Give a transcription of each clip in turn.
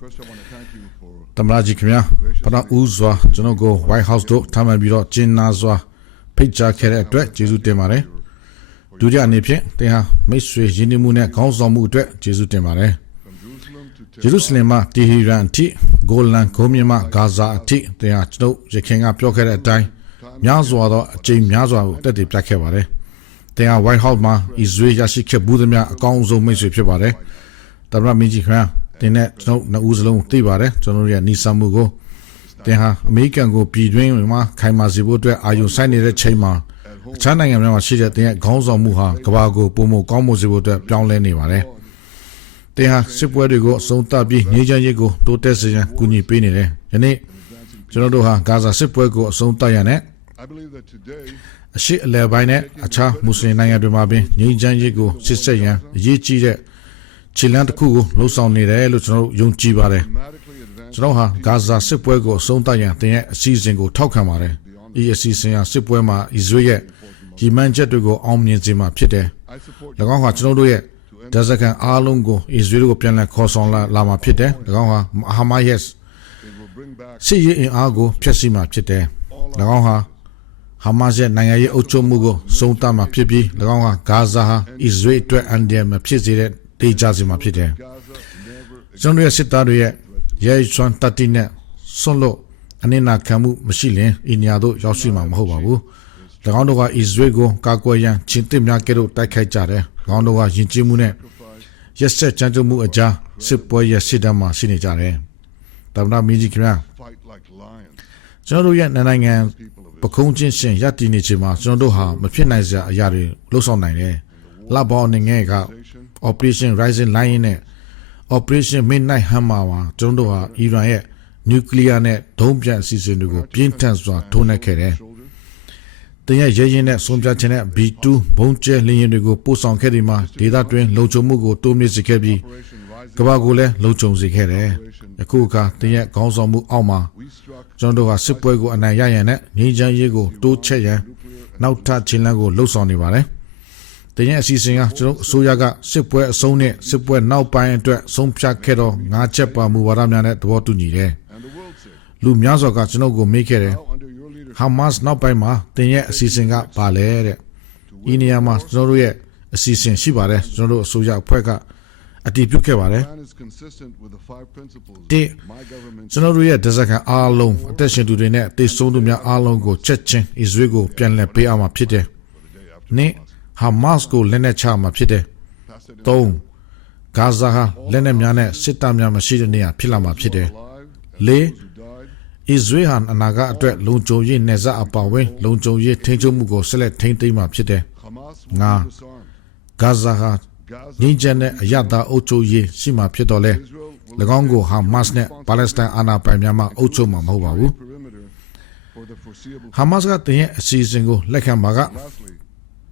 First, I want to thank you for တမလာကြီးခင်ဗျာပထမဦးစွာကျွန်တော်ကို White House တို့ထားမှန်ပြီးတော့ကျင်းနာစွာဖိတ်ကြားခဲ့တဲ့အတွက်ကျေးဇူးတင်ပါတယ်ဒုတိယအနေဖြင့်တင်ဟာမိတ်ဆွေရင်းနှီးမှုနဲ့ခေါင်းဆောင်မှုအတွက်ကျေးဇူးတင်ပါတယ် from Jerusalem to ဂျေရုဆလင်မှတီဟီရန်အထိဂိုလန်ဂိုမြမဂါဇာအထိတင်ဟာကျွန်ုပ်ရခင်ကပြောခဲ့တဲ့အတိုင်းများစွာသောအကြိမ်များစွာကိုတက်တည်ပြခဲ့ပါတယ်တင်ဟာ White House မှာအစ္စရေးရရှိခဲ့ဘူးသမျှအကောင်းဆုံးမိတ်ဆွေဖြစ်ပါတယ်တမန်မင်းကြီးခင်ဗျာ တင်နဲ့ကျွန်တော်နှစ်ဦးစလုံးသိပါတယ်ကျွန်တော်တို့ရဲ့နီဆာမှုကိုတင်ဟာအမေရိကန်ကိုပြည်တွင်းမှာခိုင်မာစေဖို့အတွက်အာရုံစိုက်နေတဲ့ချိန်မှာအခြားနိုင်ငံများမှာရှိတဲ့တင်ရဲ့ခေါင်းဆောင်မှုဟာကမ္ဘာကိုပုံမကောင်းမှုစေဖို့အတွက်ပြောင်းလဲနေပါတယ်တင်ဟာစစ်ပွဲတွေကိုအဆုံးသတ်ပြီးငြိမ်းချမ်းရေးကိုတိုးတက်စေရန်ကူညီပေးနေတယ်။ယနေ့ကျွန်တော်တို့ဟာဂါဇာစစ်ပွဲကိုအဆုံးသတ်ရန်နဲ့ I believe that today အရှိအလယ်ပိုင်းနဲ့အခြားမွတ်စလင်နိုင်ငံတွေမှာပင်ငြိမ်းချမ်းရေးကိုစစ်ဆက်ရန်အရေးကြီးတဲ့ ခြေလှမ်းတစ်ခုကိုလှုံ့ဆော်နေတယ်လို့ကျွန်တော်တို့ယုံကြည်ပါတယ် dramatically advanced ကျွန်တော်ဟာဂါဇာစစ်ပွဲကိုအဆုံးသတ်ရန်တင်ရဲ့အစီအစဉ်ကိုထောက်ခံပါတယ်။ဒီအစီအစဉ်ဟာစစ်ပွဲမှာအစ္စရေးရဲ့ရည်မှန်းချက်တွေကိုအောင်မြင်စေမှာဖြစ်တယ်။ I support ၎င်းဟာကျွန်တော်တို့ရဲ့ဒါဇကန်အားလုံးကိုအစ္စရေးကိုပြန်လည်ခေါ်ဆောင်လာလာမှာဖြစ်တယ်။၎င်းဟာဟာမာယက် it will bring back စစ်ရေးအင်အားကိုဖျက်ဆီးမှာဖြစ်တယ်။၎င်းဟာဟာမတ်ရဲ့နိုင်ငံရေးအုပ်ချုပ်မှုကိုဆုံးသတ်မှာဖြစ်ပြီး၎င်းဟာဂါဇာဟာအစ္စရေးအတွက်အန်ဒီယမ်မဖြစ်စေတဲ့ ဒေသစီမှာဖြစ်တယ်။ Gaza never ကျွန်တော်တို့ရဲ့စစ်သားတွေရဲ့ရဲစွမ်းတတ်တိနဲ့ဆွန့်လွတ်အနေနာခံမှုမရှိရင်အင်ညာတို့ရောက်ရှိမှာမဟုတ်ပါဘူး။၎င်းတို့ကအစ္စရေးကိုကာကွယ်ရန်ချင်းတစ်များကဲ့သို့တိုက်ခိုက်ကြတယ်။၎င်းတို့ကယဉ်ကျေးမှုနဲ့ရက်ဆက်ကြမ်းကြုတ်မှုအကြားစစ်ပွဲရဲ့စစ်တမ်းမှာရှိနေကြတယ်။တမန်မင်းကြီးခင်ဗျာ fight like lions ကျွန်တော်တို့ရဲ့နိုင်ငံပခုံးချင်းရှင်ရပ်တည်နေချိန်မှာကျွန်တော်တို့ဟာမဖြစ်နိုင်စရာအရာတွေလှုပ်ဆောင်နိုင်တယ်။လဘောင်းနေငယ်က Operation Rising Lion နဲ့ Operation Midnight Hammer မှာကျွန်တော်တို့ဟာအီရန်ရဲ့နျူကလ িয়ার နဲ့ဒုံးပြန်အစီအစဉ်တွေကိုပြင်းထန်စွာထိုးနှက်ခဲ့တယ်။တင်ရဲ့ရဲရင်နဲ့ဆုံးဖြတ်ခြင်းနဲ့ B2 ဘုံကျဲလင်းရင်တွေကိုပို့ဆောင်ခဲ့ဒီမှာဒေသတွင်းလုံခြုံမှုကိုတိုးမြင့်စေခဲ့ပြီး Operation Rising ကမ္ဘာကိုလည်းလုံခြုံစေခဲ့တယ်။အခုအခါတင်ရဲ့ခေါင်းဆောင်မှုအောက်မှာ we struck ကျွန်တော်တို့ဟာစစ်ပွဲကိုအနိုင်ရရန်နဲ့ငြိမ်းချမ်းရေးကိုတိုးချက်ရန်နောက်ထပ်ခြင်းလန်းကိုလှုပ်ဆောင်နေပါတယ်။ တရင်အစီအစဉ်ကကျွန်တော်အစိုးရကစစ်ပွဲအဆုံးနဲ့စစ်ပွဲနောက်ပိုင်းအတွက်ဆုံးဖြတ်ခဲ့တော့ငါးချက်ပါမူဝါဒများနဲ့သဘောတူညီတယ် and the world said ။လူများစွာကကျွန်တော်ကိုမေးခဲ့တယ် now under your leadership ။ Hamas နောက်ပိုင်းမှာတင်ရဲ့အစီအစဉ်ကပါလဲတဲ့။ဒီနေရာမှာကျွန်တော်တို့ရဲ့အစီအစဉ်ရှိပါတယ်။ကျွန်တော်တို့အစိုးရအဖွဲ့ကအတည်ပြုခဲ့ပါတယ် plan is consistent with the five principles Di- my government ကျွန်တော်တို့ရဲ့ဒဇကန်အားလုံးအသက်ရှင်သူတွေနဲ့တိတ်ဆုံးသူများအားလုံးကိုချက်ချင်းအစ္စရေးကိုပြန်လည်ပေးအောင်မှာဖြစ်တယ်။နေ့ ဟာမတ်ကိုလက်နက်ချမှာဖြစ်တယ် passed it ။သုံးဂါဇာဟာလက်နက်များနဲ့စစ်တပ်များမရှိတဲ့နေရာဖြစ်လာမှာဖြစ်တယ် alive ။လေး who died အစ္စရေးဟာအနာဂတ်အတွက်လုံခြုံရေးနေစားအပါဝင်လုံခြုံရေးထိန်းချုပ်မှုကိုဆက်လက်ထိန်းသိမ်းမှာဖြစ်တယ်။ Hamas will Nga. be disarmed ဂါဇာဟာ Gaza ငြိမ်းချမ်းတဲ့အရသာအုပ်ချုပ်ရေးရှိမှာဖြစ်တော့လဲ Israel will ၎င်းကိုဟာမတ်နဲ့ပါလက်စတိုင်းအာဏာပိုင်များမှအုပ်ချုပ်မှာမဟုတ်ပါဘူး perimeter for the foreseeable ဟာမတ်ကတင်ရဲ့အစီအစဉ်ကိုလက်ခံပါက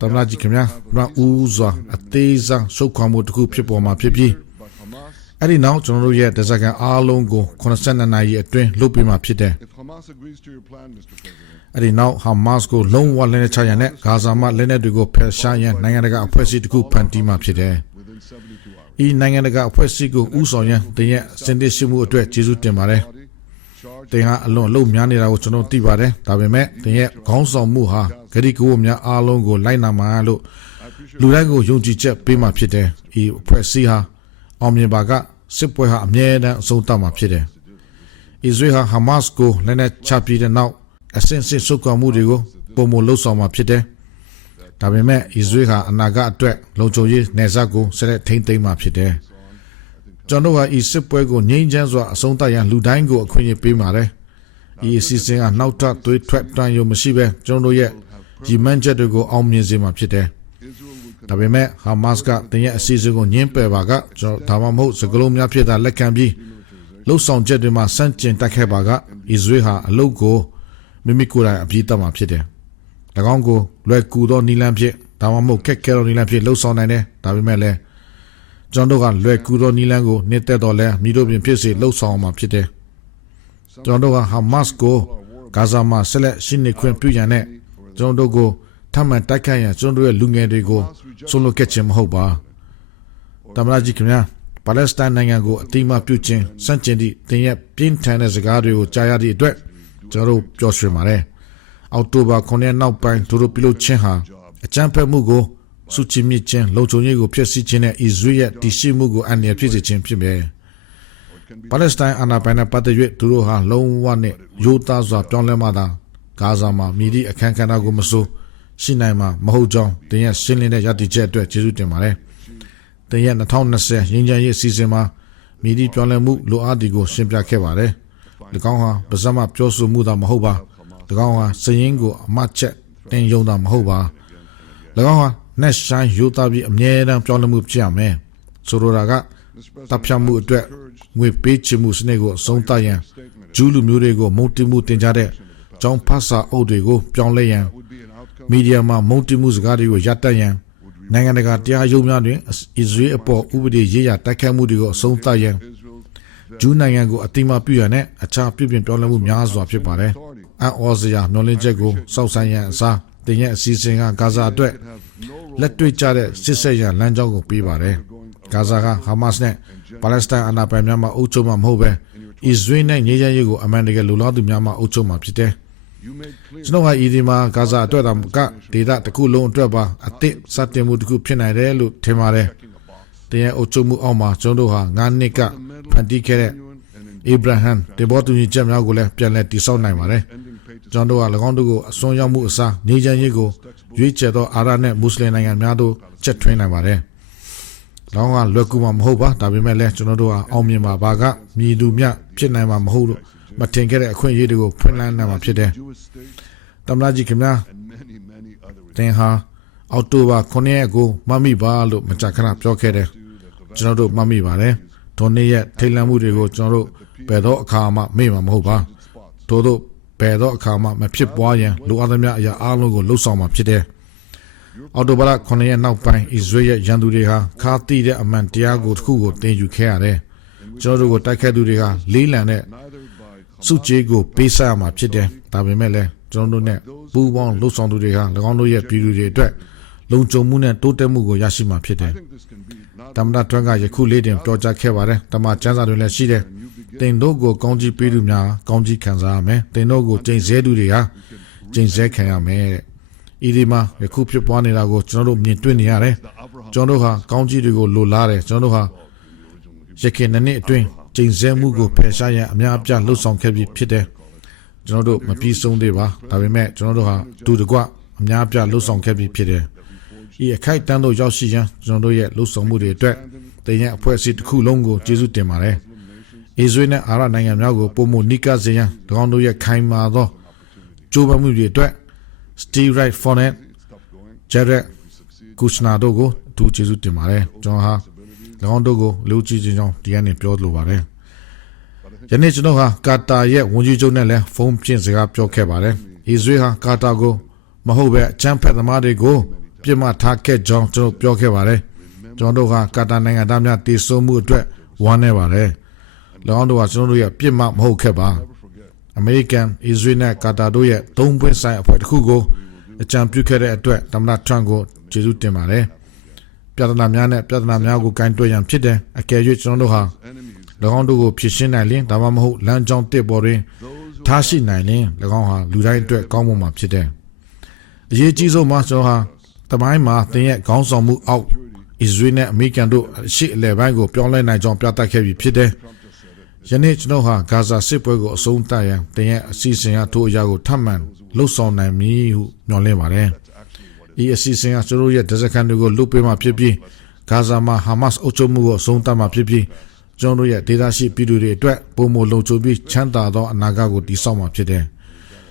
lastly တမန်ကြီးခင်ဗျာမဦးစွာအသေးစားရှုပ်ခွာမှုတစ်ခုဖြစ်ပေါ်မှာဖြစ်ပြီး but Hamas အဲ့ဒီနောက်ကျွန်တော်တို့ရဲ့ဒဇကန်အားလုံးကို82နာရီအတွင်းလုပ်ပေးမှာဖြစ်တယ် if Hamas agrees to your plan Mr. President အဲ့ဒီနောက်ဟာမတ်ကိုလုံးဝလက်နက်ချရန်နဲ့ဂါဇာမှလက်နက်တွေကိုဖယ်ရှားရန်နိုင်ငံတကာအဖွဲ့အစည်းတစ်ခုဖန်တီးမှာဖြစ်တယ် within 72 hours ဤနိုင်ငံတကာအဖွဲ့အစည်းကိုဥဆောင်ရန်တင်ရဲ့စင်တစ်ရှိမှုအတွက်ကျေးဇူးတင်ပါတယ် Saudi charged တင်ဟာအလွန်အလုံးများနေတာကိုကျွန်တော်သိပါတယ်ဒါပေမဲ့တင်ရဲ့ခေါင်းဆောင်မှုဟာဂရိကဝတ်များအားလုံးကိုလိုက်နာမှာလို့ I appreciate လူတိုင်းကိုယုံကြည်ချက်ပေးမှဖြစ်တယ်ဤအဖွဲ့အစည်းဟာအောင်မြင်ပါကစစ်ပွဲဟာအမြဲတမ်းအဆုံးသတ်မှာဖြစ်တယ်အစ္စရေးဟာဟာမတ်ကိုလည်းနဲ့ချပြီးတဲ့နောက်အစင်စစ်ဆုတ်ခွာမှုတွေကိုပုံမလှုပ်ဆောင်မှာဖြစ်တယ်ဒါပေမဲ့အစ္စရေးဟာအနာဂတ်အတွက်လုံခြုံရေးနေဆက်ကိုဆက်လက်ထိန်းသိမ်းမှာဖြစ်တယ် ကျွန်တော်တို့ဟာဤစစ်ပွဲကိုငြိမ်းချမ်းစွာအဆုံးသတ်ရန်လူတိုင်းကိုအခွင့်အရေးပေးပါတယ်ဤအစီအစဉ်ကနောက်ထပ်သွေးထွက်တန်ရုံမရှိဘဲကျွန်တော်တို့ရဲ့ရည်မှန်းချက်တွေကိုအောင်မြင်စေမှာဖြစ်တယ် Israel will ဒါပေမဲ့ဟာမတ်ကတင်ရဲ့အစီအစဉ်ကိုညှင်းပယ်ပါကကျွန်တော်ဒါမှမဟုတ်စကလုံးများဖြစ်တာလက်ခံပြီးလှုပ်ဆောင်ချက်တွေမှာစန့်ကျင်တက်ခဲ့ပါကအစ္စရေးဟာအလုတ်ကိုမိမိကိုယ်တိုင်အပြည့်တတ်မှာဖြစ်တယ်။၎င်းကိုလွယ်ကူသောနီလန်းဖြစ်ဒါမှမဟုတ်ခက်ခဲသောနီလန်းဖြစ်လှုပ်ဆောင်နိုင်တယ်။ဒါပေမဲ့လည်း ကျွန်တော်တို့ကလွယ်ကူသောနီလန်းကိုနှစ်သက်တော်လဲမိတို့ပြင်ဖြစ်စေလှုပ်ဆောင်အောင်မှာဖြစ်တယ်။ကျွန်တော်တို့ကဟာမတ်ကိုဂါဇာမှာဆက်လက်ရှင်းနေခွင့်ပြုရန်နဲ့ကျွန်တော်တို့ကိုထပ်မံတိုက်ခိုက်ရန်ကျွန်တော်တို့ရဲ့လူငယ်တွေကိုဆုံးလို့ခဲ့ခြင်းမဟုတ်ပါတမန်ကြီးခင်ဗျာပပါလက်စတိုင်းနိုင်ငံကိုအတိအမပြုခြင်းစန့်ကျင်သည့်တင်ရဲ့ပြင်းထန်တဲ့စကားတွေကိုကြားရသည့်အတွက်ကျွန်တော်တို့ပြောရွှင်ပါတယ်အောက်တိုဘာ9ရက်နောက်ပိုင်းသူတို့ပြုလုပ်ခြင်းဟာအကြမ်းဖက်မှုကို စုချီမြင့်ခြင်းလုံခြုံရေးကိုဖျက်ဆီးခြင်းနဲ့အစ္စရေးရဲ့တည်ရှိမှုကိုအန္တရာယ်ဖြစ်စေခြင်းဖြစ်မယ်ပါလက်စတိုင်းအာဏာပိုင်နဲ့ပတ်သက်၍သူတို့ဟာလုံးဝနဲ့ရိုးသားစွာပြောင်းလဲမှသာဂါဇာမှာမြည်သည့်အခမ်းခဏကိုမစိုးရှိနိုင်မှာမဟုတ်ကြောင်းတင်ရဲ့ရှင်းလင်းတဲ့ရည်တည်ချက်အတွက်ကျေးဇူးတင်ပါတယ်။တင်ရဲ့2020ရင်းချမ်းရေးအစီအစဉ်မှာမြည်သည့်ပြောင်းလဲမှုလိုအပ်သည်ကိုရှင်းပြခဲ့ပါတယ်။၎င်းဟာပါဇက်မပြောဆိုမှုသာမဟုတ်ပါ။၎င်းဟာစည်ရင်းကိုအမတ်ချက်တင်ယုံတာမဟုတ်ပါ။၎င်းဟာ နဲ့ဆိုင်ရိုးသားပြီးအမြဲတမ်းပြောင်းလဲမှုဖြစ်ရမယ်။ဆိုလိုတာကတပ်ဖြတ်မှုအတွက်ငွေပေးချေမှုစနစ်ကိုအဆုံးသတ်ရန်ဂျူးလူမျိုးတွေကိုမုန်တိမှုတင်ကြတဲ့ကျောင်းဖတ်စာအုပ်တွေကိုပြောင်းလဲရန် would be an outcome မီဒီယာမှာမုန်တိမှုစကားတွေကိုရပ်တန့်ရန်နိုင်ငံတကာတရားရုံးများတွင်အစ္စရေးအပေါ်ဥပဒေရေးရာတိုက်ခတ်မှုတွေကိုအဆုံးသတ်ရန် Israel's ဂျူးနိုင်ငံကိုအတိမပြုရန်နဲ့အခြားပြုပြင်ပြောင်းလဲမှုများစွာဖြစ်ပါတယ်။အန်အော်စရာမျောလင်းချက်ကိုစောက်ဆိုင်ရန်အစား တင်ရဲ့အစီအစဉ်ကဂါဇာအတွက် have no role လက်တွေ့ကျတဲ့စစ်ဆက်ရန်လမ်းကြောင်းကိုပေးပါတယ်။ဂါဇာကဟာမတ်စ်နဲ့ပါလက်စတိုင်းအာဏာပိုင်များမှအုပ်ချုပ်မှာမဟုတ်ပဲအစ္စရေးနဲ့ငြိမ်းချမ်းရေးကိုအမှန်တကယ်လူလားသူများမှအုပ်ချုပ်မှာဖြစ်တယ် you made clear ။ကျွန်တော်ဟာဤဒီမှာဂါဇာအတွက်တောင်ကဒေတာတစ်ခုလုံးအတွက်ပါအသစ်စတင်မှုတစ်ခုဖြစ်နိုင်တယ်လို့ထင်ပါတယ် checking a box ။တင်ရဲ့အုပ်ချုပ်မှုအောက်မှာကျွန်တော်တို့ဟာငါးနှစ်ကဖန်တီးခဲ့တဲ့ genuine and in အေဗရာဟမ်တေဘောတူညီချက်များကိုလည်းပြန်လည်တည်ဆောက်နိုင်ပါတယ်။ ending pages ကျွန်တော်တို့က၎င်းတို့ကိုအစွန်းရောက်မှုအစားနေချမ်းရေးကိုရွေးချယ်သောအာရနဲ့မွတ်စလင်နိုင်ငံများတို့ချက်ထွင်းနိုင်ပါတယ်။လောင်းကလွယ်ကူမှာမဟုတ်ပါဒါပေမဲ့လည်းကျွန်တော်တို့ကအောင်မြင်ပါပါကမြည်သူမြဖြစ်နိုင်မှာမဟုတ်လို့မထင်ခဲ့တဲ့အခွင့်အရေးတွေကိုဖွင့်လန်းနိုင်မှာဖြစ်တယ် Jewish state ။တမလာကြီးခင်ဗျာ and many many other တင်ဟာအောက်တိုဘာ9ရက်ကိုမမိပါလို့မကြာခဏပြောခဲ့တယ်။ကျွန်တော်တို့မမိပါတယ်။ဒိုနေ့ရဲ့ထိတ်လန့်မှုတွေကိုကျွန်တော်တို့ဘယ်တော့အခါမှမေ့မှာမဟုတ်ပါ။ spots တို့တို့ ဘယ်တော့အခါမှမဖြစ်ပွားရန်လိုအပ်သမျှအရာအလုံးကိုလှုပ်ဆောင်မှာဖြစ်တယ်။အော်တိုဘာလ9ရက်နောက်ပိုင်းအစ္စရေးရဲ့ရန်သူတွေဟာခါတိတဲ့အမှန်တရားကိုတစ်ခုကိုတင်ယူခဲ့ရတယ်။ကျွန်တော်တို့ကိုတိုက်ခတ်သူတွေကလေးလံတဲ့ neither by စုကြေးကိုပေးဆက်ရမှာဖြစ်တယ်။ဒါပေမဲ့လည်းကျွန်တော်တို့နဲ့ပူးပေါင်းလှုပ်ဆောင်သူတွေဟာ၎င်းတို့ရဲ့ပြည်သူတွေအတွက်လုံခြုံမှုနဲ့တိုးတက်မှုကိုရရှိမှာဖြစ်တယ် I think this can be not ။တမန်တော်ထွန်းကယခုလေးတင်ပြောကြားခဲ့ပါတယ်။တမန်ကျမ်းစာတွေလည်းရှိတယ်။ တင်တို့ကိုကောင်းကြီးပေးသူများကောင်းကြီးခံစားရမယ်တင်တို့ကိုကျိန်ဆဲသူတွေဟာကျိန်ဆဲခံရမယ်တဲ့ဤဒီမှာယခုဖြစ်ပွားနေတာကိုကျွန်တော်တို့မြင်တွေ့နေရတယ် the Abraham ကျွန်တော်တို့ဟာကောင်းကြီးတွေကိုလိုလားတယ်ကျွန်တော်တို့ဟာရခင်နှစ်နှစ်အတွင်းကျိန်ဆဲမှုကိုဖယ်ရှားရန်အများအပြားလှုပ်ဆောင်ခဲ့ပြီးဖြစ်တယ်ကျွန်တော်တို့မပြီးဆုံးသေးပါဒါပေမဲ့ကျွန်တော်တို့ဟာတူတကွအများအပြားလှုပ်ဆောင်ခဲ့ပြီးဖြစ်တယ်ဤအခိုက်အတန်းတို့ရောက်ရှိရန်ကျွန်တော်တို့ရဲ့လှုပ်ဆောင်မှုတွေအတွက်တင်ရဲ့အဖွဲ့အစည်းတစ်ခုလုံးကိုကျေးဇူးတင်ပါတယ် အစ္စရေးနဲ့အာရနိုင်ငံများကိုပုံမနိကစေရန်၎င်းတို့ရဲ့ခိုင်မာသောကြိုးပမ်းမှုတွေအတွက် Steve Wright Fournette, stuff going Jared Kushner တို့ကိုအထူးကျေးဇူးတင်ပါတယ်ကျွန်တော်ဟာ၎င်းတို့ကိုလူကြည့်ခြင်းကြောင့်ဒီကနေ့ပြောလိုပါတယ်ယနေ့ကျွန်တော်ဟာကာတာရဲ့ဝန်ကြီးချုပ်နဲ့လည်းဖုန်းဖြင့်စကားပြောခဲ့ပါတယ်အစ္စရေးဟာကာတာကိုမဟုတ်ပဲအချမ်းဖက်သမားတွေကိုပြစ်မှတ်ထားခဲ့ကြောင်းကျွန်တော်ပြောခဲ့ပါတယ်ကျွန်တော်တို့ဟာကာတာနိုင်ငံသားများတည်ဆုံမှုအတွက်ဝမ်းနေပါတယ်၎ င်းတို့ဟာကျွန်တော်တို့ရဲ့ပြစ်မှတ်မဟုတ်ခဲ့ပါအမေရိကန်၊အစ္စရေးနဲ့ကာတာတို့ရဲ့သုံးပွင့်ဆိုင်အဖွဲ့တစ်ခုကိုအကြံပြုခဲ့တဲ့အတွက်သမ္မတထရန့်ကိုကျေးဇူးတင်ပါတယ်။ပြဿနာများနဲ့ပြဿနာများကိုကင်တွယ်ရန်ဖြစ်တယ်။အကယ်၍ကျွန်တော်တို့ဟာ enemies ၎င်းတို့ကိုဖြည့်ရှင်းနိုင်ရင်ဒါမှမဟုတ်လမ်းကြောင်းတစ်ပေါ်တွင် those ထားရှိနိုင်ရင်၎င်းဟာလူတိုင်းအတွက်ကောင်းမွန်မှာဖြစ်တယ်။အရေးကြီးဆုံးမှာကျွန်တော်ဟာတမိုင်းမှာတင်ရဲ့ခေါင်းဆောင်မှုအောက်အစ္စရေးနဲ့အမေရိကန်တို့အရှိအလဲပိုင်းကိုပြောင်းလဲနိုင်ကြောင်းပြသခဲ့ပြီးဖြစ်တယ်။ ယနေ့ကျွန်တော်ဟာဂါဇာစစ်ပွဲကိုအဆုံးသတ်ရန်တင်ရဲ့အစီအစဉ်အထိုးအရာကိုထပ်မံလှုပ်ဆောင်နိုင်မည်ဟုမျှော်လင့်ပါတယ်။ဤအစီအစဉ်ကကျွန်တော်ရဲ့ဒဇက်ကန်တွေကိုလုပေးမှဖြစ်ပြီးဂါဇာမှာဟာမတ်စ်အုပ်ချုပ်မှုကိုအဆုံးသတ်မှဖြစ်ပြီးကျွန်တော်ရဲ့ဒေသရှိပြည်သူတွေအတွက်ပုံမလုံခြုံပြီးချမ်းသာသောအနာဂတ်ကိုတည်ဆောက်မှဖြစ်တယ်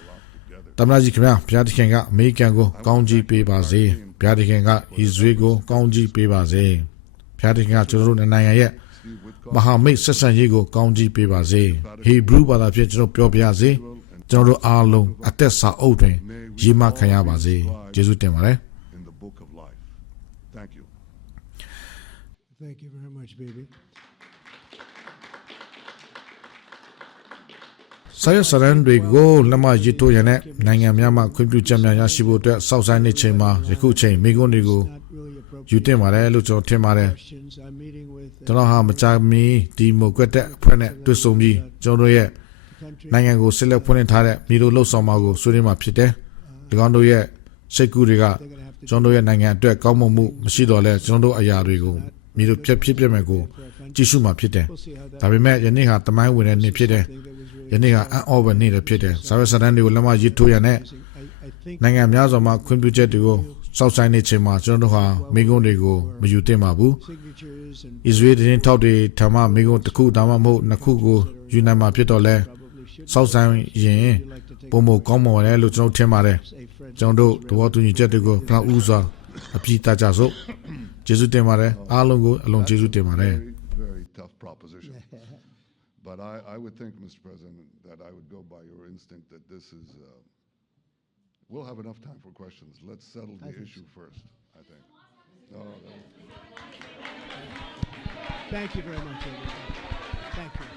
။တမန်ကြီးခင်ဗျာဘုရားသခင်ကအမေရိကန်ကိုကောင်းကြီးပေးပါစေ။ဘုရားသခင်ကအစ္စရေးကိုကောင်းကြီးပေးပါစေ။ဘုရားသခင်ကကျွန်တော်တို့နိုင်ငံရဲ့ မဟာမိတ်ဆက်ဆံရေးကိုကောင်းကြီးပေးပါစေဟေဘရုဘာသာဖြင့်ကျွန်တော်ပြောပြရစေကျွန်တော်တို့အားလုံးအသက်စာအုပ်တွင်ရေးမခံရပါစေယေရှုတင်ပါတယ် in the book of life thank you Thank you very much, baby. ဆာယဆရန်တွေကိုလက်မရစ်ထိုးရတဲ့နိုင်ငံများမှခွင့်ပြုချက်များရရှိဖို့အတွက်စောင့်ဆိုင်နေချိန်မှာယခုချိန်မိကွန်းတွေကို Not really appropriate ယူတင်ပါတယ်လို့ကျွန်တော်ထင်ပါတယ် questions. I'm meeting with with uh, ကျွန်တော်ဟာမကြာမီဒီမိုကရက်တစ်အဖွဲ့နဲ့တွေ့ဆုံပြီးကျွန်တော်တို့ရဲ့ the country. နိုင်ငံကိုဆက်လက်ဖွင့်လှစ်ထားတဲ့မြို့လိုလှုပ်ဆောင်မှာကိုဆွေးနွေးမှာဖြစ်တယ်။ဒီကောင်တို့ရဲ့စိတ်ကူးတွေက They're going to have to ကျွန်တော်တို့ရဲ့နိုင်ငံအတွက်ကောင်းမွန်မှုမရှိတော့လဲကျွန်တော်တို့အရာတွေကိုမြို့လိုဖြစ်ဖြစ်ပြမဲ့ကို for our country. ကြည့်ရှုမှာဖြစ်တယ် We'll see how that ဒါပေမဲ့ယနေ့ဟာတမိုင်းဝင်တဲ့နေ့ဖြစ်တယ် thing that was ယ really နေ့ဟာအံ့ဩဖွယ်နေ့လည်းဖြစ်တယ်စာရွက်စာတမ်းတွေကိုလက်မရေးထိုးရတဲ့ amazing. I, I think နိုင်ငံများစွာမှာခွင့်ပြုချက်တွေကို စောက်ဆိုင်နေချိန်မှာကျွန်တော်တို့ဟာမိကုန်းတွေကိုမယူသင့်ပါဘူး signatures and အစ္စရေးတင်းထောက်တွေထမမိကုန်းတစ်ခုဒါမှမဟုတ်နှစ်ခုကိုယူနိုင်မှာဖြစ်တော့လဲ probably should စောက်ဆိုင်ရင် you like to take ပုံမကောင်းမွန်တယ်လို့ကျွန်တော်ထင်ပါတယ် a friend ကျွန်တော်တို့သဘောတူညီချက်တွေကိုဖလောက်ဦးစွာအပြည့်တကြစို့ကျေးဇူးတင်ပါတယ်အားလုံးကိုအလုံးကျေးဇူးတင်ပါတယ် Very, very tough proposition. But I, I would think, Mr. President, that I would go by your instinct that this is, uh, we'll have enough time for questions. Let's settle the issue first, I think. No, no, Thank you very much, everybody. Thank you.